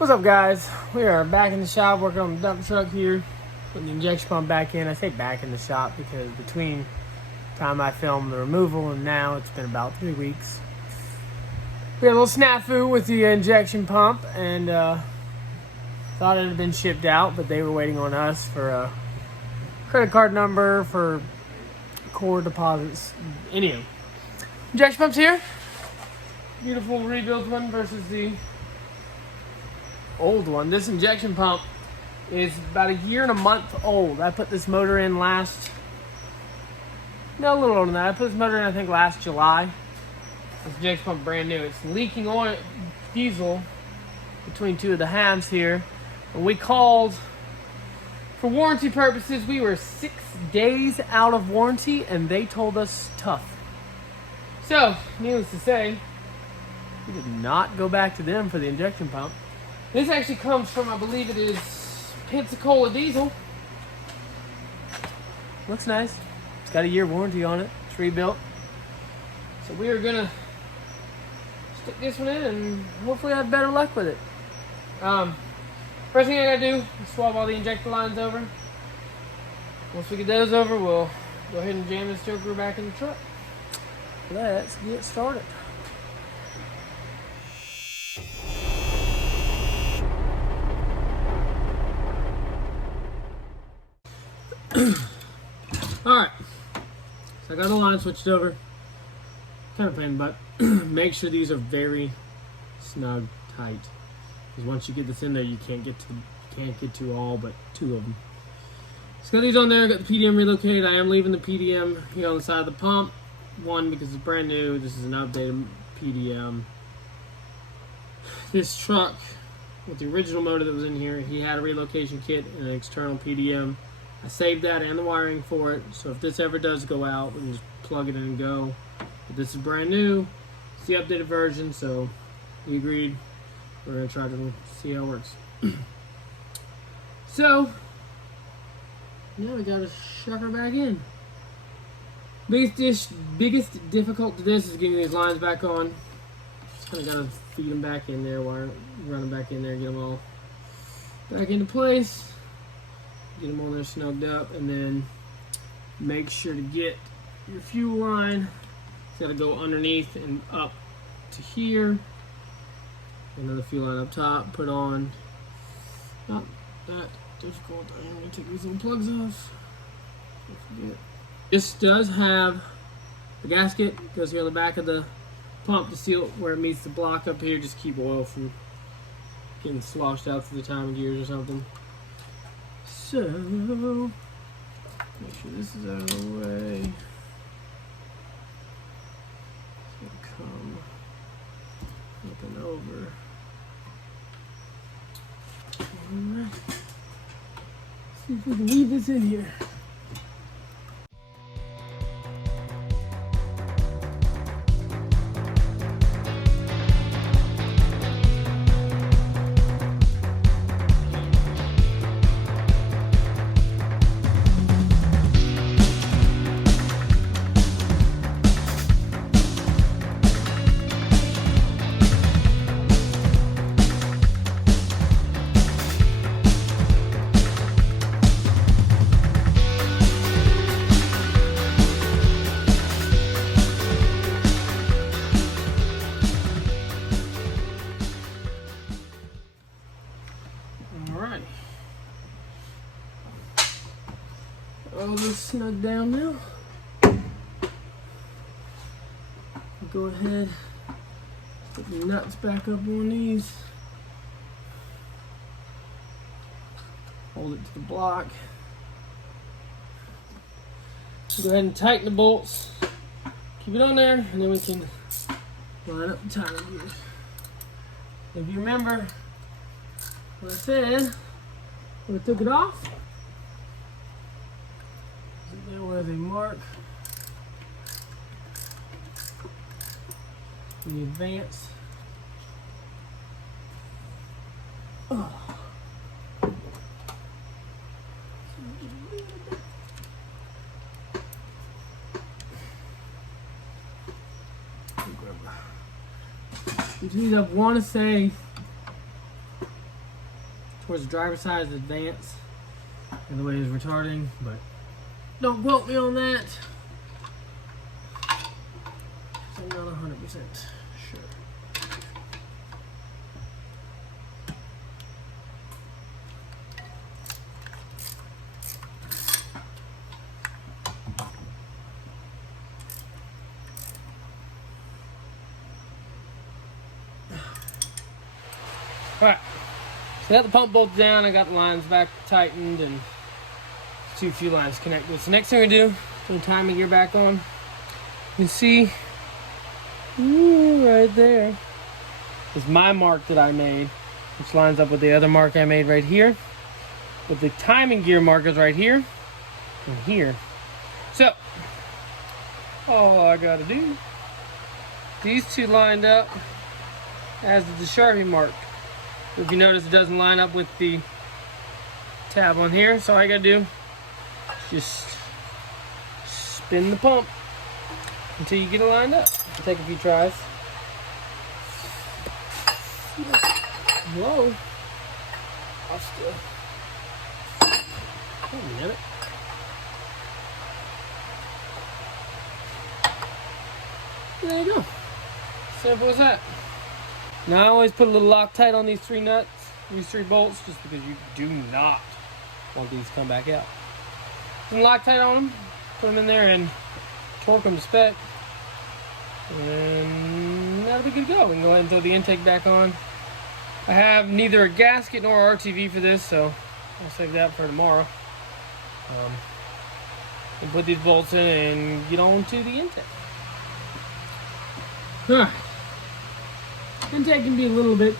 What's up, guys? We are back in the shop working on the dump truck here, putting the injection pump back in. I say back in the shop because between the time I filmed the removal and now it's been about 3 weeks. We had a little snafu with the injection pump and thought it had been shipped out, but they were waiting on us for a credit card number for core deposits. Anyway, injection pump's here. Beautiful rebuilt one versus the old one. This injection pump is about a year and a month old. I put this motor in a little older than that. I put this motor in, I think, last July. This injection pump brand new. It's leaking oil, diesel between two of the halves here. And we called for warranty purposes. We were 6 days out of warranty and they told us tough. So, needless to say, we did not go back to them for the injection pump. This actually comes from, I believe it is Pensacola diesel. Looks nice. It's got a year warranty on it. It's rebuilt. So we are gonna stick this one in and hopefully have better luck with it. First thing I gotta do is swab all the injector lines over. Once we get those over, we'll go ahead and jam this joker back in the truck. Let's get started. Alright, so I got the line switched over. Kind of pain, but make sure these are very snug, tight. Because once you get this in there, you can't get to all but 2 of them. So got these on there. I got the PDM relocated. I am leaving the PDM here on the side of the pump. One, because it's brand new. This is an updated PDM. This truck with the original motor that was in here, he had a relocation kit and an external PDM. I saved that and the wiring for it, so if this ever does go out, we can just plug it in and go. But this is brand new. It's the updated version, so we agreed. We're going to try to see how it works. So, now we got to shuck her back in. Biggest difficult to this is getting these lines back on. Just kind of got to feed them back in there, run them back in there, get them all back into place. Get them on there snugged up, and then make sure to get your fuel line. It's got to go underneath and up to here. Another fuel line up top. Put on. Not that difficult. I'm going to take these little plugs off. Don't forget. This does have a gasket. It goes here on the back of the pump to seal it where it meets the block up here. Just keep oil from getting sloshed out through the timing gears or something. So, make sure this is out of the way. It's going to come up and over. Alright. See if we can weave this in here. Alright. All this snug down now. Go ahead, put the nuts back up on these. Hold it to the block. Go ahead and tighten the bolts. Keep it on there, and then we can line up the timing gears. If you remember what I said when I took it off, there was a mark in the advance. Oh. These I want to say towards the driver's side is advanced, and the way is retarding, but don't quote me on that. I'm not 100% sure. Alright, so I got the pump bolts down, I got the lines back tightened, and two few lines connected. So next thing we do, put the timing gear back on. You can see, right there, is my mark that I made, which lines up with the other mark I made right here. With the timing gear markers right here and here. So, all I gotta do, these two lined up, as did the Sharpie mark. If you notice, it doesn't line up with the tab on here, so all I gotta do is just spin the pump until you get it lined up. It'll take a few tries. Whoa. I'll still. Wait a minute. There you go. Simple as that. Now I always put a little Loctite on these three nuts, these three bolts, just because you do not want these to come back out. Some Loctite on them, put them in there and torque them to spec. And that'll be good to go. We can go ahead and throw the intake back on. I have neither a gasket nor RTV for this, so I'll save that for tomorrow. And put these bolts in and get on to the intake. Alright. Intake can be a little bit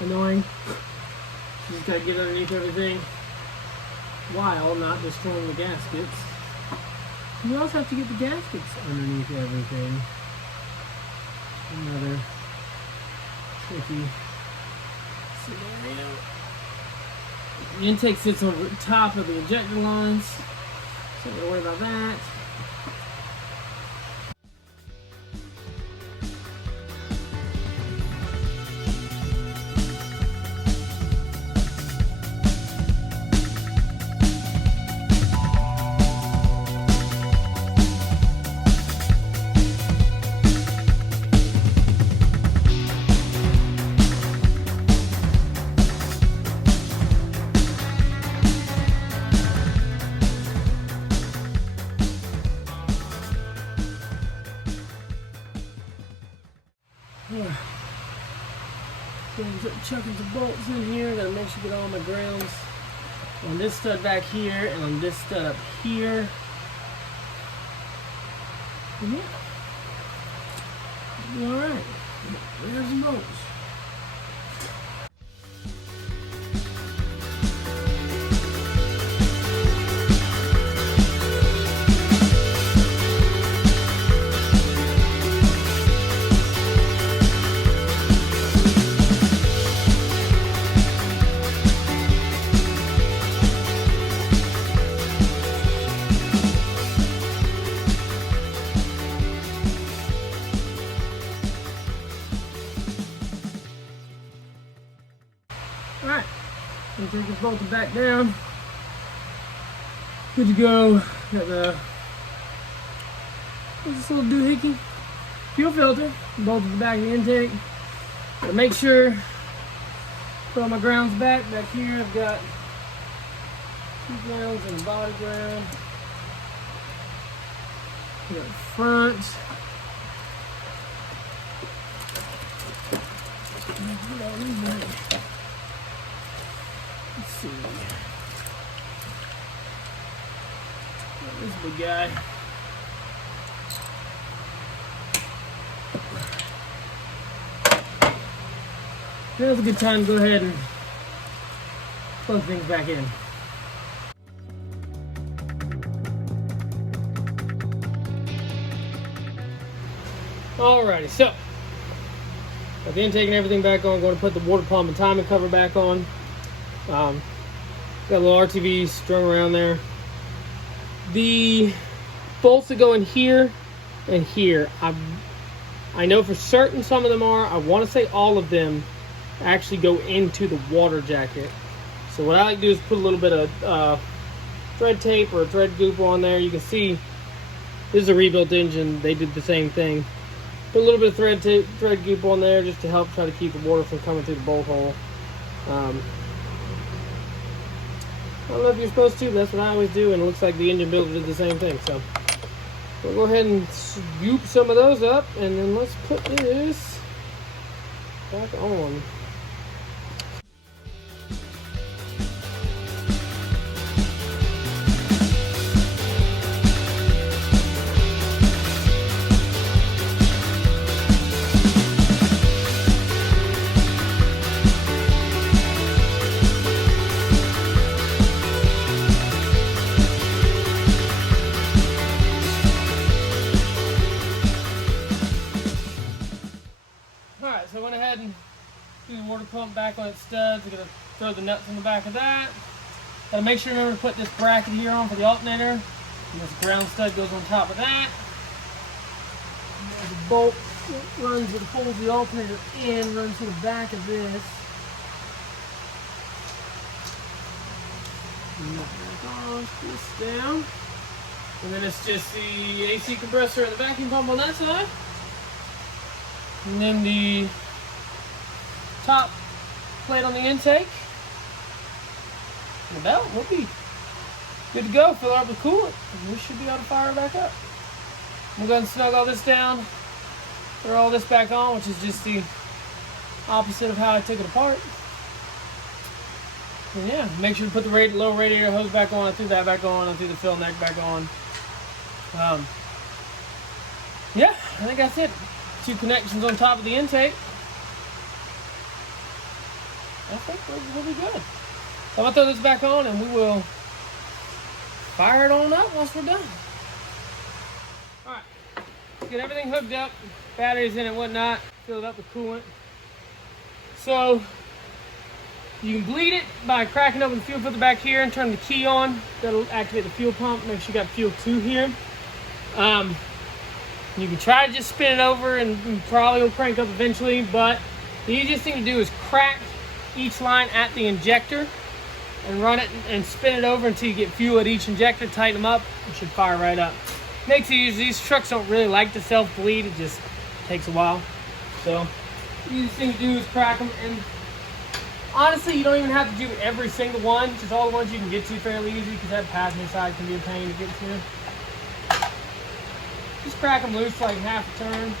annoying. You just gotta get underneath everything while not destroying the gaskets. You also have to get the gaskets underneath everything. Another tricky scenario. The intake sits over the top of the ejector lines, so don't worry about that. Chucking some bolts in here. Gotta make sure I get all my grounds on this stud back here and on this stud up here. And yeah, all right. There's some bolts. Alright, I'm going to take this bolted back down. Good to go. Got the, what's this little doohickey? Fuel filter. Bolted the back of the intake. Gotta make sure, put all my grounds back here. I've got two grounds and a body ground. Got the front. Let's see. This big guy. Now's a good time to go ahead and plug things back in. Alrighty, so got the intake and everything back on. Going to put the water pump and timing cover back on. Got a little RTV strung around there. The bolts that go in here and here, I know for certain some of them are. I want to say all of them actually go into the water jacket. So what I like to do is put a little bit of thread tape or thread goop on there. You can see this is a rebuilt engine. They did the same thing. Put a little bit of thread goop on there just to help try to keep the water from coming through the bolt hole. I don't know if you're supposed to, but that's what I always do, and it looks like the engine builder did the same thing. So we'll go ahead and scoop some of those up, and then let's put this back on. Alright, so I went ahead and threw the water pump back on its studs. I'm going to throw the nuts in the back of that. Gotta make sure to remember to put this bracket here on for the alternator. And this ground stud goes on top of that. And there's a bolt that runs that holds the alternator in, runs to the back of this. This down. And then it's just the AC compressor and the vacuum pump on that side. And then the top plate on the intake. And the belt will be good to go. Fill it up with coolant, and we should be able to fire it back up. I'm going to snug all this down, throw all this back on, which is just the opposite of how I took it apart. And yeah, make sure to put the low radiator hose back on. I threw that back on. I threw the fill neck back on. Yeah, I think that's it. 2 connections on top of the intake. I think we'll be good. So I'm going to throw this back on and we will fire it on up once we're done. Alright, get everything hooked up, batteries in and whatnot, fill it up with coolant. So you can bleed it by cracking open the fuel filter back here and turn the key on. That'll activate the fuel pump. Make sure you got fuel 2 here. You can try to just spin it over and probably will crank up eventually, but the easiest thing to do is crack each line at the injector and run it and spin it over until you get fuel at each injector, tighten them up, it should fire right up. Makes it easy. These trucks don't really like to self-bleed, it just takes a while. So the easiest thing to do is crack them, and honestly you don't even have to do every single one, just all the ones you can get to fairly easy, because that passenger side can be a pain to get to. Just crack them loose like half a turn.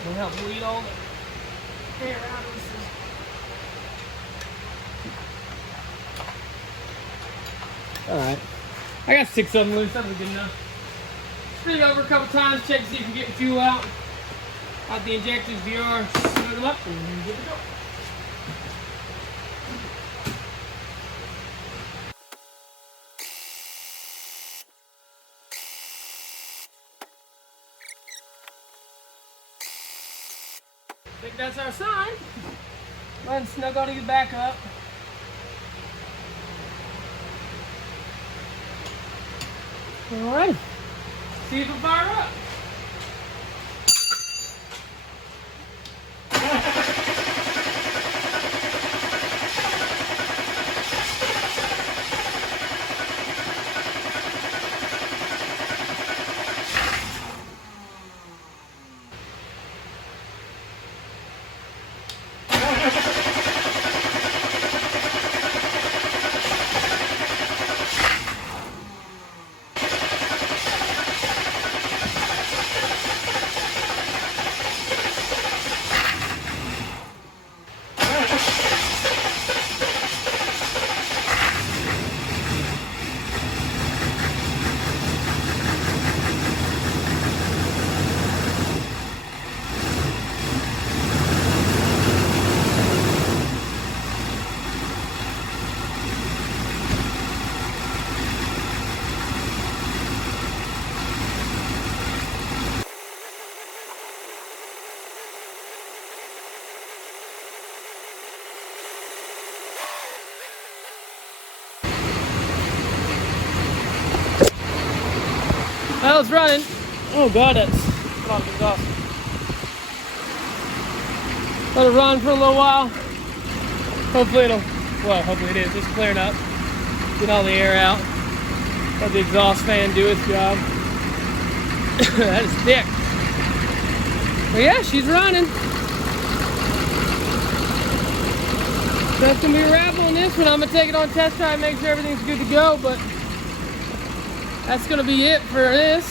It'll help bleed all the air out of the system. Alright. I got 6 of them loose, that'll be good enough. Spin it over a couple times, check to see if you're getting fuel out the injectors, VR, snug them up, and you're good to go. I think that's our sign. Go ahead and snug all these back up. Alright. See if it'll fire up. Well, it's running. Oh god, that's a lot of exhaust. Let it run for a little while. Hopefully hopefully it is. It's clearing up. Get all the air out. Let the exhaust fan do its job. That is thick. But yeah, she's running. That's gonna be a wrap on this one. I'm gonna take it on test drive, make sure everything's good to go, but that's gonna be it for this.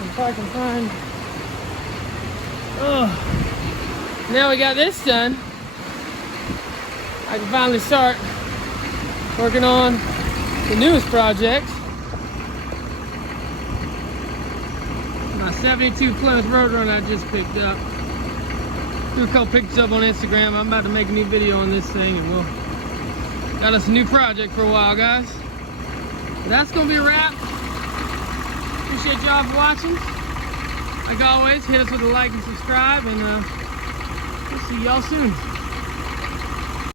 If I can find. Oh, now we got this done. I can finally start working on the newest project. My 72 Plymouth Roadrunner I just picked up. Threw a couple pictures up on Instagram. I'm about to make a new video on this thing, and we'll got us a new project for a while, guys. But that's gonna be a wrap. Appreciate y'all for watching. Like always, hit us with a like and subscribe, and we'll see y'all soon.